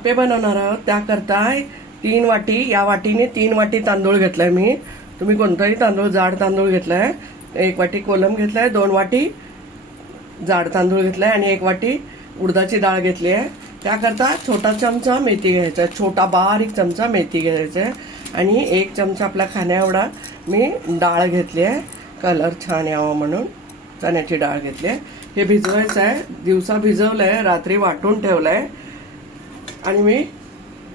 आप्पे बनवणार आहोत. त्याकरता 3 वाटी, या वाटीने 3 वाटी तांदूळ घेतलाय मी. तुम्ही कोणताही तांदूळ, जाड तांदूळ घेतलाय. 1 वाटी कोलम घेतलाय, 2 वाटी जाड तांदूळ घेतलाय आणि 1 वाटी उडदाची डाळ घेतली आहे. त्याकरता छोटा चमचा मेथी घ्यायचा आहे, छोटा बारीक चमचा मेथी घ्यायचा आहे आणि 1 चमचा आपला खाण्या एवढा मी डाळ घेतली आहे, कलर छान यावा म्हणून चण्याची डाळ घेतली आहे. हे भिजवायचं आहे. दिवसा भिजवलं आहे, रात्री वाटून ठेवलं आहे आणि मी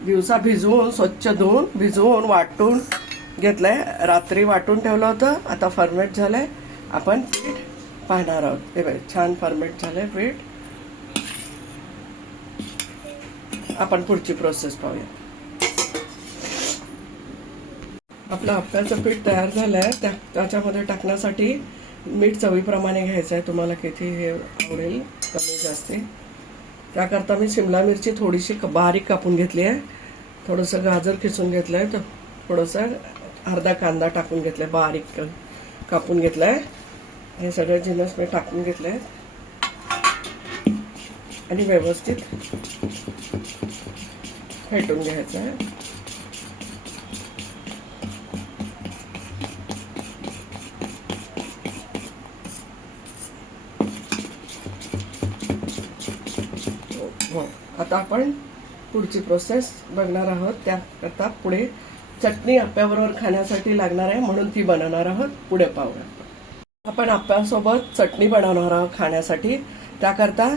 दिवसा भिजवून स्वच्छ धुवून भिजवून वाटून घेतलं आहे. रात्री वाटून ठेवलं होतं, आता फर्मेट झालं आहे. आपण पीठ पाहणार आहोत. हे बघ, छान फर्मेट झालं आहे पीठ. आपण पुढची प्रोसेस पाहूया. आपलं आप्याचं पीठ तयार झालं आहे. त्याच्यामध्ये टाकण्यासाठी मीठ चवीप्रमाणे घ्यायचं आहे. तुम्हाला किती हे आवडेल, कमी जास्ती. त्याकरता मी शिमला मिरची थोडीशी बारीक कापून घेतली आहे, थोडंसं गाजर खिसून घेतलं आहे, थोडंसं अर्धा कांदा टाकून घेतला आहे, बारीक कापून घेतला आहे. हे सगळे जिन्नस मी टाकून घेतले आहेत आणि व्यवस्थित फेटून घ्यायचं आहे. आता आपण पुढची प्रोसेस बघणार आहोत. त्याकरता पुढे चटणी आप्याबरोबर खाण्यासाठी लागणार आहे, म्हणून ती बनवणार आहोत. पुढे पाहूया. आपण आप्यासोबत चटणी बनवणार आहोत खाण्यासाठी. त्याकरता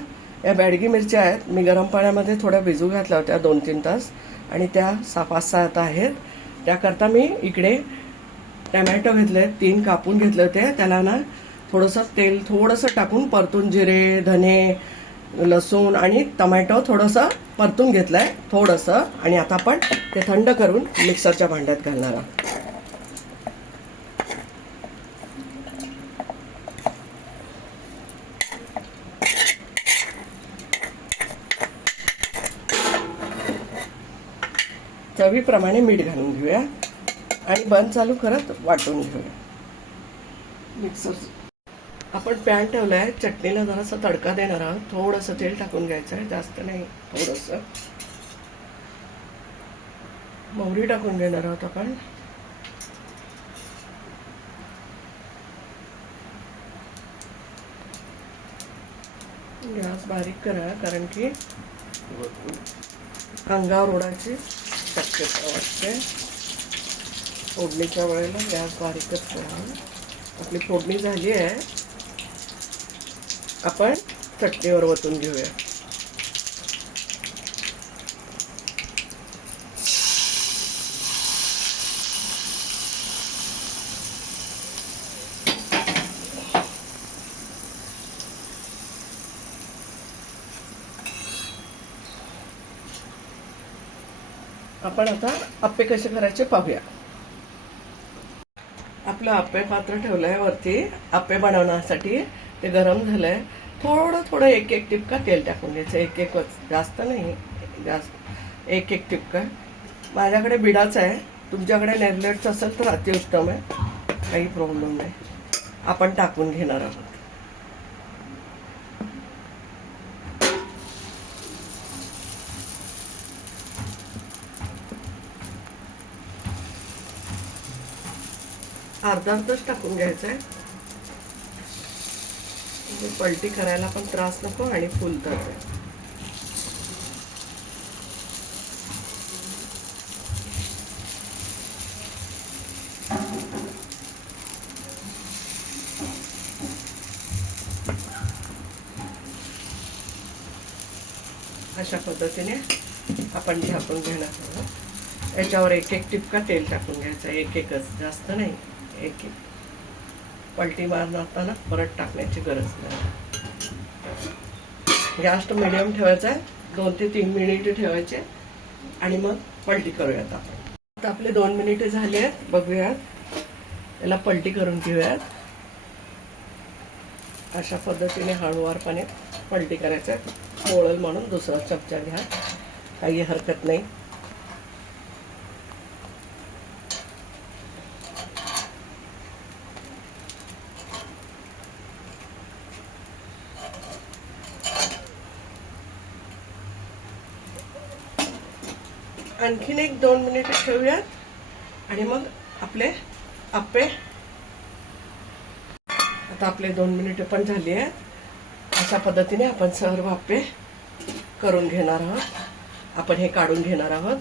या बॅडगी मिरच्या आहेत, मी गरम पाण्यामध्ये थोड्या भिजू घातल्या होत्या 2-3 तास आणि त्या 5-6 आहेत. त्याकरता मी इकडे टमॅटो घेतले, 3 कापून घेतले होते. त्याला ना थोडंसं तेल थोडंसं टाकून परतून जिरे, धने, लसूण आणि टमॅटो थोडंसं परतून घेतलंय थोडंसं. आणि आता आपण ते थंड करून मिक्सरच्या भांड्यात घालणार आहोत. चवीप्रमाणे मीठ घालून घेऊया आणि बंद चालू करत वाटून घेऊया. मिक्सर आपण पॅन ठेवला आहे. चटणीला जरासा तडका देणार आहोत. थोडंसं तेल टाकून घ्यायचं आहे, जास्त नाही, थोडंसं. मोहरी टाकून घेणार आहोत आपण. गॅस बारीक करा, कारण की अंगावर ओढायची शक्यता वाटते. फोडणीच्या वेळेला गॅस बारीकच करा. आपली फोडणी झाली आहे. आपण चटणीवर ओतून घेऊया. आपण आता आप्पे कसे करायचे पाहूया. आपलं आप्पे पात्र ठेवलंय वरती आप्पे बनवण्यासाठी. ते गरम झालंय. थोडं थोडं 1-1 टिपका तेल टाकून घ्यायचं. 1-1च, जास्त नाही, जास्त 1-1 टिपका. माझ्याकडे बिडाचं आहे, तुमच्याकडे नेरलेटचं असेल तर अतिउत्तम आहे, काही प्रॉब्लेम नाही. आपण टाकून घेणार आहोत. अर्धा-अर्धाच टाकून घ्यायचं आहे, पलटी करायला पण त्रास नको आणि फुलतात आहे. अशा पद्धतीने आपण झाकून घेणार आहोत. याच्यावर 1-1 टिपका तेल टाकून घ्यायचं. 1-1च, जास्त नाही, 1-1. पलटी मारताना परत टाकण्याची गरज नाही. गॅस मिडियम ठेवायचा आहे. 2 ते 3 मिनिटे ठेवायचे आणि मग पलटी करूयात आपण. आता आपले 2 मिनिटे झाले आहेत, बघूयात. याला पलटी करून घेऊयात. अशा पद्धतीने हळूवारपणे पलटी करायचं आहे. पोळल म्हणून दुसरा चमचा घ्या, काही हरकत नाही. आणखीन एक 2 मिनिट ठेवूयात आणि मग आपले आप्पे, आता आपले 2 मिनिटं पण झाली आहेत. अशा पद्धतीने आपण सर्व आप्पे करून घेणार आहोत. आपण हे काढून घेणार आहोत.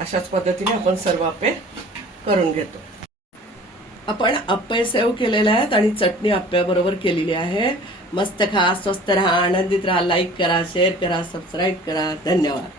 अशाच पद्धतीने आपण सर्व आप्पे करून घेतो. आपण आप्पे सेव केलेले आहेत आणि चटणी आप्प्याबरोबर केलेली आहे. मस्त खा, स्वस्त राहा, आनंदित राहा. लाईक करा, शेअर करा, सबस्क्राईब करा. धन्यवाद.